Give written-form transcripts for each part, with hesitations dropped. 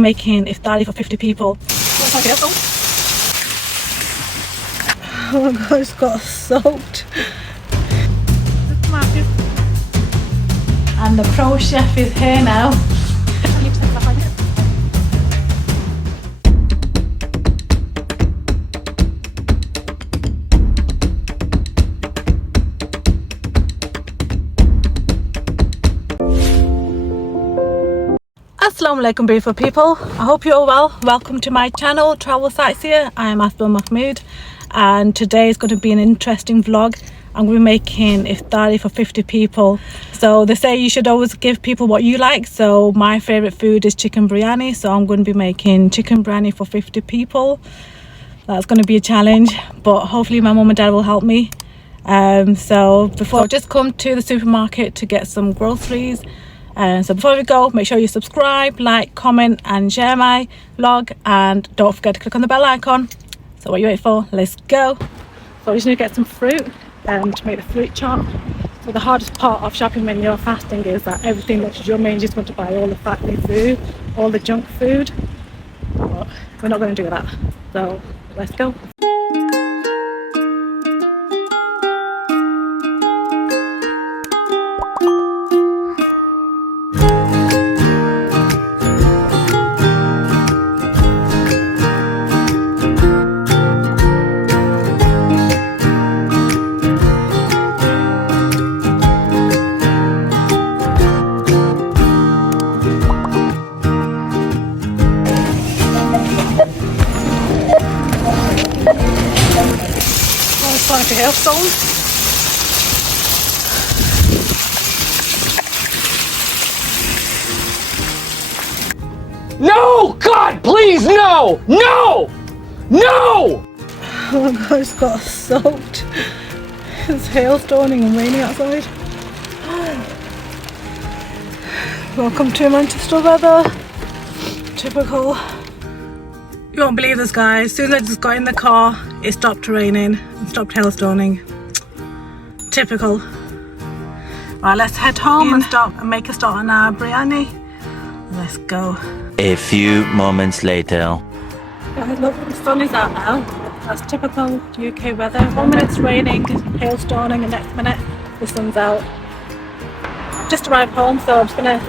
Making iftari for 50 people. Oh my god, it's got soaked. And the pro chef is here now. Assalamu alaikum beautiful people, I hope you're all well. Welcome to my channel Travel Sightseer. I am Aasma Mahmood and today is going to be an interesting vlog. I'm going to be making iftari for 50 people. So they say you should always give people what you like, so my favourite food is chicken biryani, so I'm going to be making chicken biryani for 50 people. That's going to be a challenge, but hopefully my mum and dad will help me. So I've just come to the supermarket to get some groceries. So before we go, make sure you subscribe, like, comment and share my vlog, and don't forget to click on the bell icon. So what are you waiting for? Let's go. So we just need to get some fruit to make the fruit chop. So the hardest part of shopping when you're fasting is that everything that you're mainly just want to buy all the fatty food, all the junk food, but we're not going to do that. So let's go. Like a hailstone. No! God, please, no! No! No! Oh my god, it's got soaked. It's hailstoning and raining outside. Welcome to Manchester weather. Typical. You won't believe this, guys. As soon as I just got in the car, it stopped raining and stopped hailstoning. Typical. Right, let's head home and make a start on our biryani. Let's go. A few moments later. Guys, look, the sun is out now. That's typical UK weather. 1 minute it's raining, hailstoning, and next minute the sun's out. Just arrived home, so I'm just gonna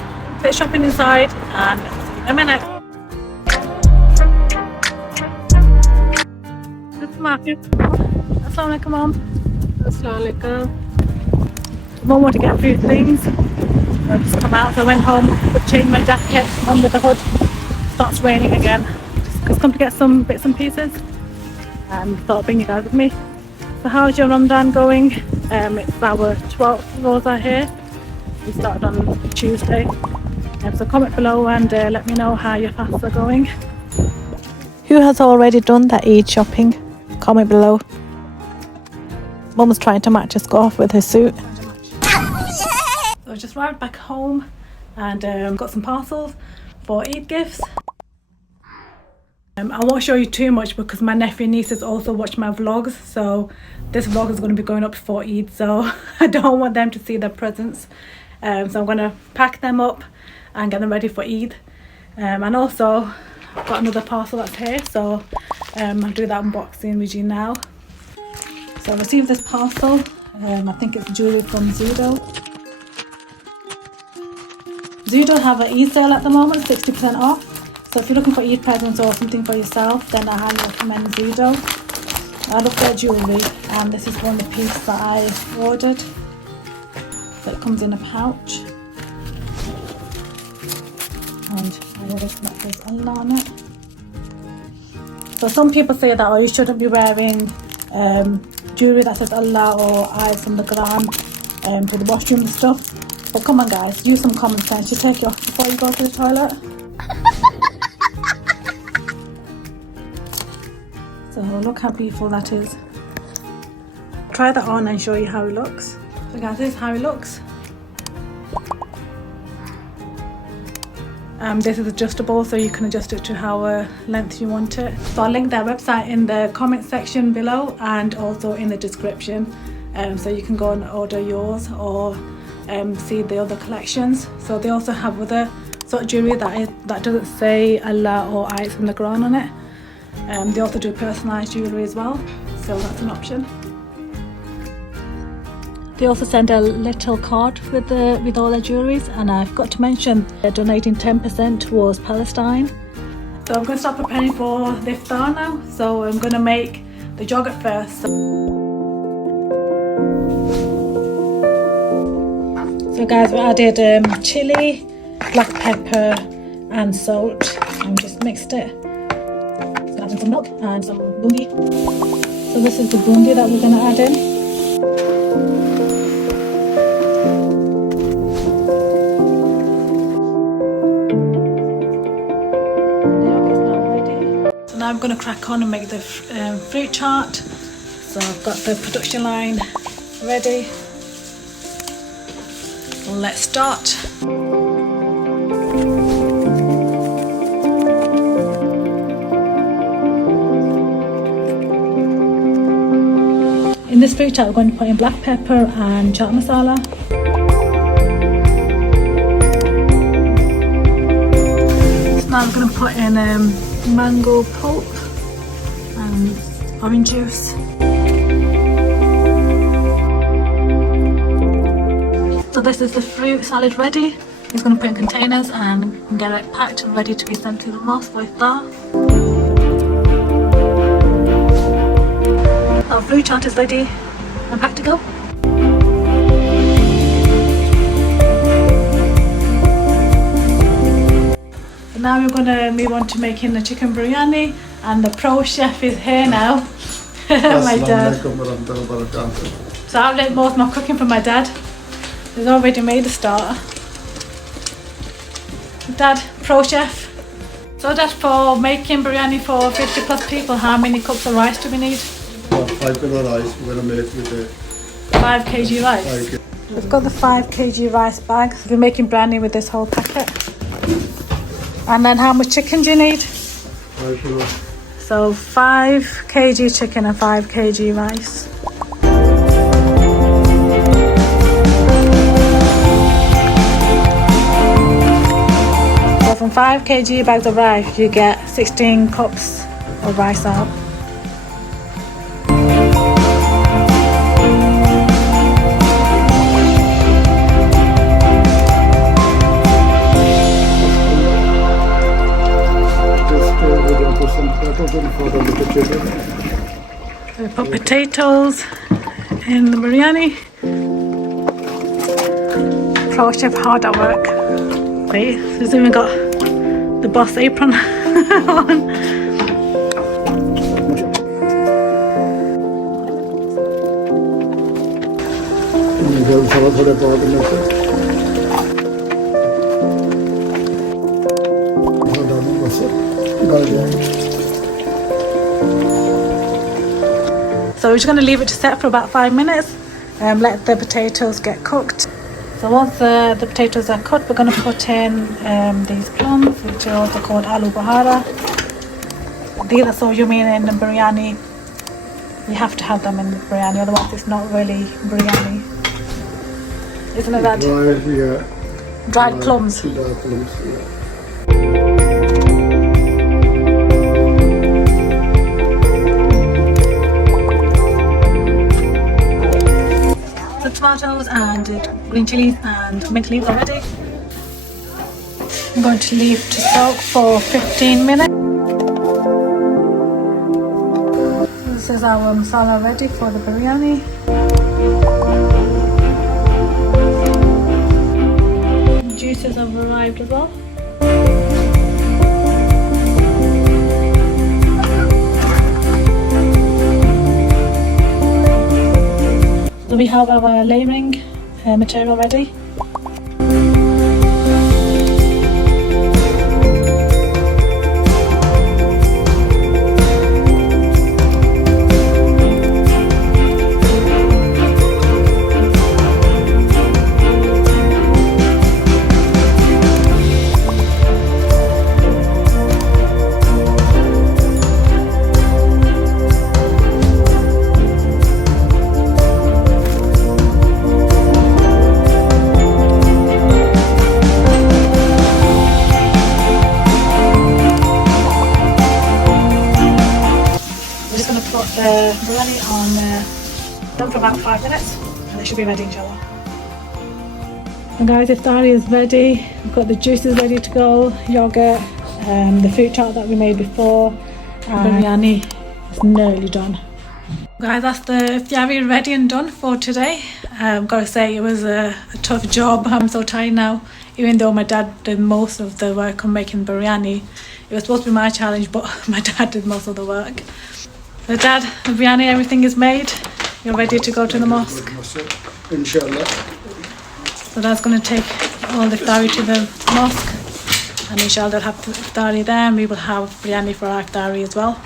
fit shopping inside and see you in a minute. Assalamu alaikum, Mom. Assalamu alaikum. Mum wanted to get a few things. I just come out, so I went home, changed my jacket under the hood. Starts raining again. Just come to get some bits and pieces and thought I'd bring you guys with me. So how's your Ramadan going? It's our 12th rosa here. We started on Tuesday. So comment below and let me know how your fasts are going. Who has already done that Eid shopping? Comment below. Mum's trying to match a scarf with her suit. So I just arrived back home and got some parcels for Eid gifts. I won't show you too much because my nephew and nieces also watch my vlogs, so this vlog is going to be going up before Eid, so I don't want them to see their presents. So I'm going to pack them up and get them ready for Eid. And also I've got another parcel that's here, so I'll do that unboxing with you now. So I received this parcel. I think it's jewellery from Zudo. Zudo have an Eid sale at the moment, 60% off. So if you're looking for Eid presents or something for yourself, then I highly recommend Zudo. I love their jewellery, and this is one of the pieces that I ordered. So it comes in a pouch. And I ordered that says Allah on it. So some people say that, oh, you shouldn't be wearing jewellery that says Allah or ayahs from the Quran to the washroom and stuff. But come on guys, use some common sense. You take it off before you go to the toilet. So look how beautiful that is. Try that on and show you how it looks. So guys, this is how it looks. This is adjustable, so you can adjust it to how length you want it. So I'll link their website in the comment section below and also in the description, so you can go and order yours or see the other collections. So they also have other sort of jewellery that doesn't say Allah or ayats from the Quran on it. They also do personalised jewellery as well, so that's an option. They also send a little card with all their jewelleries, and I forgot to mention they're donating 10% towards Palestine. So I'm going to start preparing for the iftar now. So I'm going to make the yogurt first. So guys, we added chili, black pepper and salt, and just mixed it. So added some milk and some bundi. So this is the bundi that we're going to add in. Now I'm going to crack on and make the fruit chart. So I've got the production line ready. Let's start. In this fruit chart, we're going to put in black pepper and chaat masala. So now I'm going to put in mango pulp and orange juice. So this is the fruit salad ready. He's going to put in containers and get it packed and ready to be sent to the mosque for iftar. Our fruit chart is ready and packed to go. Now we're going to move on to making the chicken biryani, and the pro chef is here now. My dad. So I've learnt most of my cooking from my dad. He's already made the starter. Dad, pro chef. So Dad, for making biryani for 50 plus people, how many cups of rice do we need? 5 kilo rice we're going to make with the 5 kg rice. We've got the 5 kg rice bag. We're making biryani with this whole packet. And then how much chicken do you need? 5 kilo. So 5 kg chicken and 5 kg rice. So from 5 kg bags of rice, you get 16 cups of rice out. We put potatoes in the biryani. Pro chef hard at work. Wait, he's even got the boss apron on. So we're just going to leave it to set for about 5 minutes and let the potatoes get cooked. So once the potatoes are cooked, we're going to put in these plums, which are also called aloo bahara. These are so yummy in the biryani. You have to have them in the biryani, otherwise it's not really biryani. Isn't it, Dad? Dried plums. Dried plums, yeah. Tomatoes and green chilies and mint leaves already. I'm going to leave to soak for 15 minutes. This is our masala ready for the biryani. Juices have arrived as well. So we have our layering material ready. the biryani on done for about 5 minutes, and it should be ready, inshallah. And guys, iftari is ready. We've got the juices ready to go, yogurt, the fruit tart that we made before, and biryani is nearly done. Guys, that's the iftari ready and done for today. I've got to say, it was a tough job. I'm so tired now. Even though my dad did most of the work on making biryani, it was supposed to be my challenge, but my dad did most of the work. So Dad, the biryani, everything is made. You're ready to go to the mosque. Inshallah. So Dad's going to take all the iftari to the mosque, and inshallah they'll have the iftari there, and we will have biryani for our iftari as well.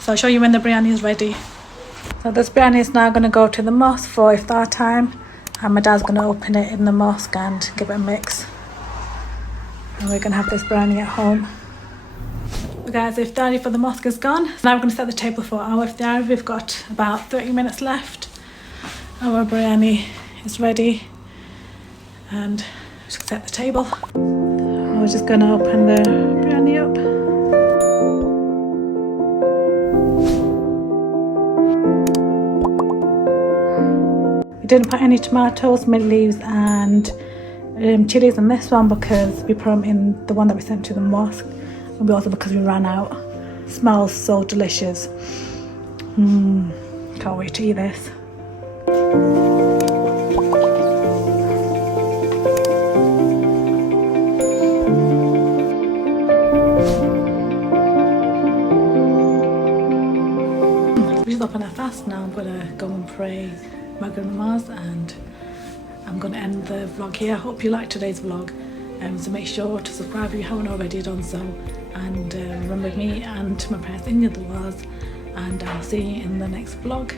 So I'll show you when the biryani is ready. So this biryani is now going to go to the mosque for iftar time, and my dad's going to open it in the mosque and give it a mix. And we're going to have this biryani at home. So guys, the iftari for the mosque is gone. So now we're going to set the table for our iftari. We've got about 30 minutes left. Our biryani is ready, and just set the table. We're just going to open the biryani up. We didn't put any tomatoes, mint leaves and chilies in this one because we put them in the one that we sent to the mosque, and also because we ran out. It smells so delicious. Can't wait to eat this. We just open our fast now. I'm gonna go and pray Maghrib namaz, and I'm going to end the vlog here. I hope you liked today's vlog, so make sure to subscribe if you haven't already done so, and remember me and my parents in your du'as, and I'll see you in the next vlog.